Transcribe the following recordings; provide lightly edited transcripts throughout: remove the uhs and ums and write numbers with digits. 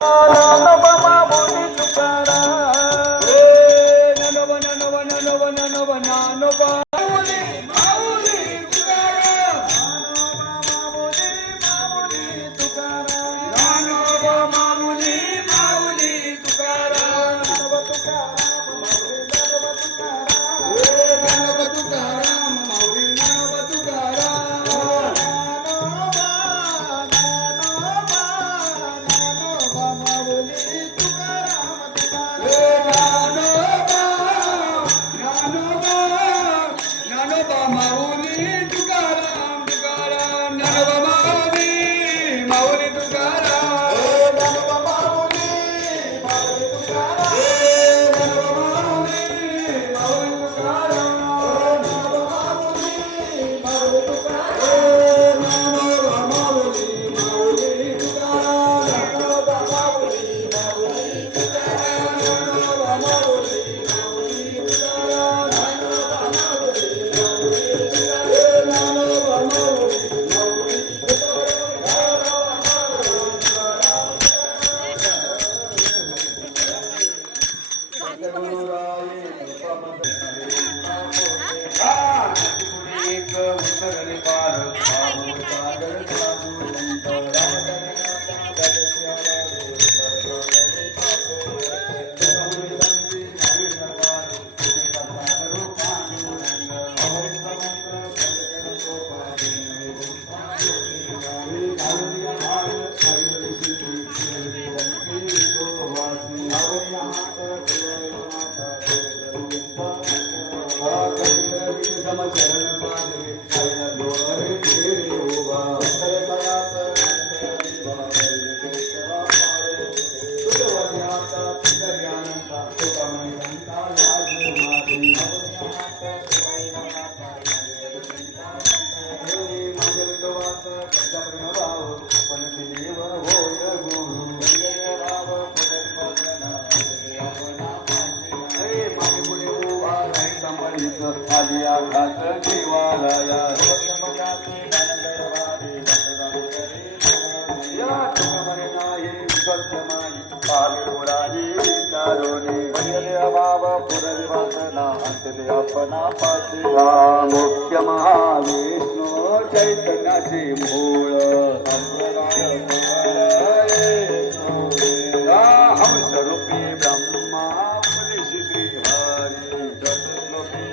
ज्ञानोबा माऊली तुकाराम. ज्ञानोबा ज्ञानोबा ज्ञानोबा ज्ञानोबा ज्ञानोबा माऊली माऊली तुकाराम. ज्ञानोबा माऊली माऊली तुकाराम. ज्ञानोबा तुकाराम माऊली ज्ञानोबा तुकाराम. ज्ञानोबा माऊली तुकाराम तुकाराम. ज्ञानोबा माऊली माऊली तुकाराम. ज्ञानोबा माऊली माऊली तुकाराम. ज्ञानोबा माऊली माऊली तुकाराम. ज्ञानोबा माऊली माऊली तुकाराम. ज्ञानोबा माऊली माऊली तुकाराम. ज्ञानोबा माऊली माऊली तुकाराम. ज्ञानोबा माऊली माऊली तुकाराम. आदिया घात जीवालया या तुमरे नाही विसर्जमाई पाविपुराही विचारोनी वैले अभाव पुरविवंदना अंतले अपना पासी मुख्य महाविष्णू चैतन्याची मूळ हंसरूपी ब्रह्मा पुरुष श्री हरी चतुर्लोकी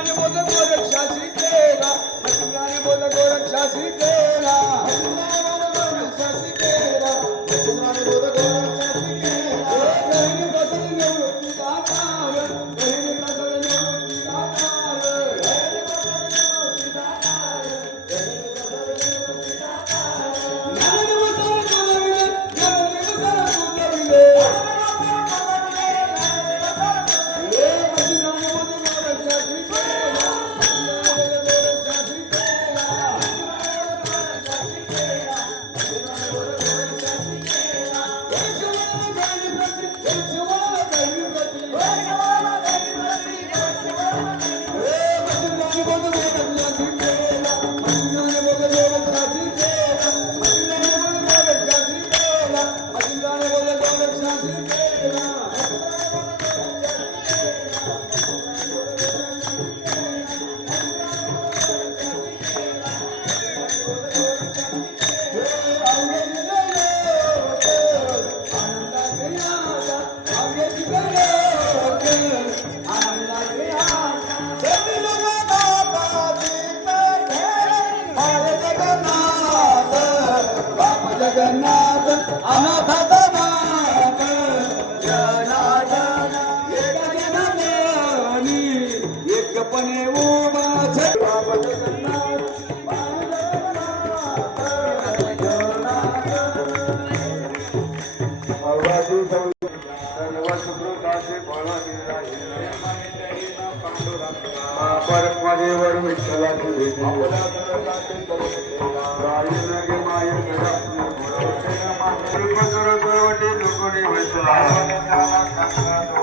मच्छिंद्राने बोध गोरक्षाशी केला मच्छिंद्राने बोध गोरक्षाशी केला मच्छिंद्राने बोध गोरक्षाशी केला बहिणी बदल निवृत्ती दातार बहिणी बदल निवृत्ती दातार ज्ञानाने वचन बोलविले ज्ञानाने वचन बोलविले मच्छिंद्राने बोध गोरक्षाशी केला मच्छिंद्राने बोध गोरक्षाशी केला जगन्नाथ अनाथ नाथ जनार्दन एका जनार्दनी एकपणे उभा बाबा जगन्नाथ परमादेवर विठ्ठलाची भेटी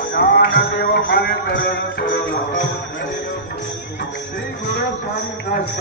ज्ञानदेव खाने श्री गुरु स्वामी दास